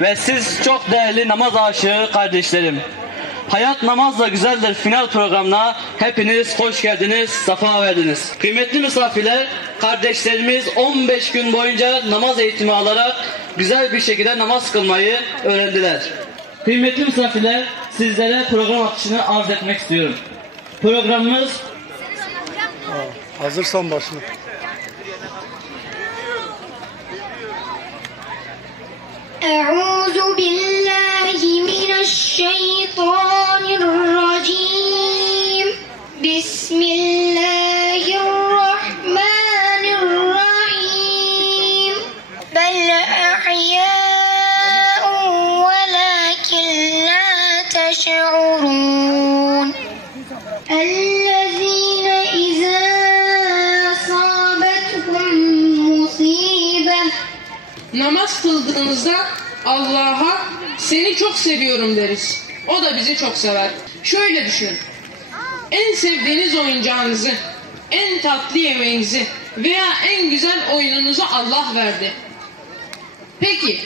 Ve siz çok değerli namaz aşığı kardeşlerim. Hayat namazla güzeldir final programına hepiniz hoş geldiniz, safa verdiniz. Kıymetli misafirler, kardeşlerimiz 15 gün boyunca namaz eğitimi alarak güzel bir şekilde namaz kılmayı öğrendiler. Kıymetli misafirler, sizlere program akışını arz etmek istiyorum. Programımız... Hazırsan başla. أعوذ بالله من الشيطان الرجيم بسم الله الرحمن الرحيم بل أحياء ولكن لا تشعرون الذين إذا أصابتهم مصيبة. Namaz kıldığımızda Allah'a seni çok seviyorum deriz. O da bizi çok sever. Şöyle düşünün. En sevdiğiniz oyuncağınızı, en tatlı yemeğinizi veya en güzel oyununuzu Allah verdi. Peki,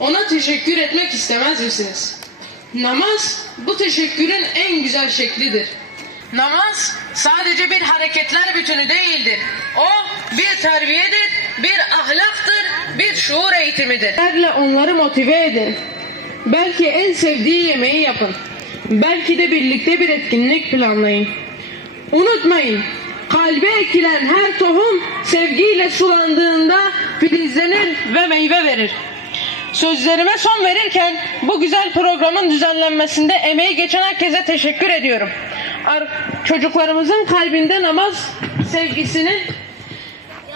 ona teşekkür etmek istemez misiniz? Namaz bu teşekkürün en güzel şeklidir. Namaz sadece bir hareketler bütünü değildir. O bir terbiyedir, bir ahlaktır, bir şuur eğitimidir. Onları motive edin. Belki en sevdiği yemeği yapın. Belki de birlikte bir etkinlik planlayın. Unutmayın, kalbe ekilen her tohum sevgiyle sulandığında filizlenir ve meyve verir. Sözlerime son verirken bu güzel programın düzenlenmesinde emeği geçen herkese teşekkür ediyorum. Çocuklarımızın kalbinde namaz sevgisinin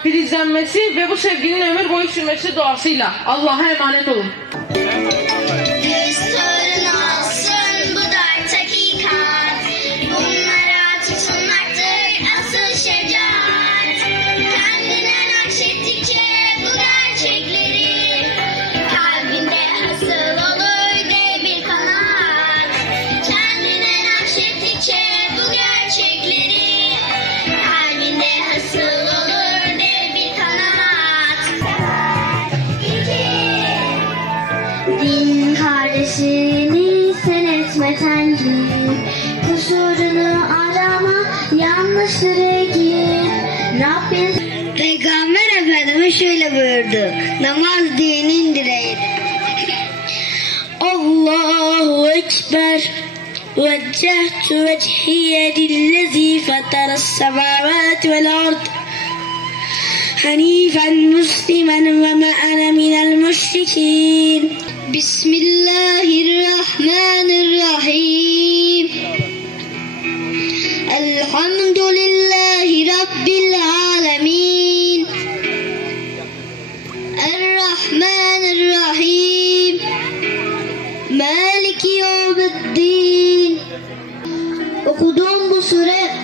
filizlenmesi ve bu sevginin ömür boyu sürmesi duasıyla Allah'a emanet olun. Din kardeşini sen etme Tanrım, kusurunu arama, yanlışları git. Rabbin Peygamber Efendimiz şöyle buyurdu: namaz dinin direği. Allahu Ekber. Vecehtu vecihiye lillezî fetteres semâvâti vel ard hanifen muslimen ve ma ene minel müşrikîn. Bismillahirrahmanirrahim. Elhamdülillahi Rabbil alemin. Errahmanirrahim. Maliki yevmiddin. Okuduğum bu sure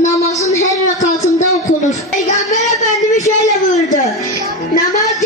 namazın her rekatında okunur. Peygamber Efendimiz şöyle buyurdu: namaz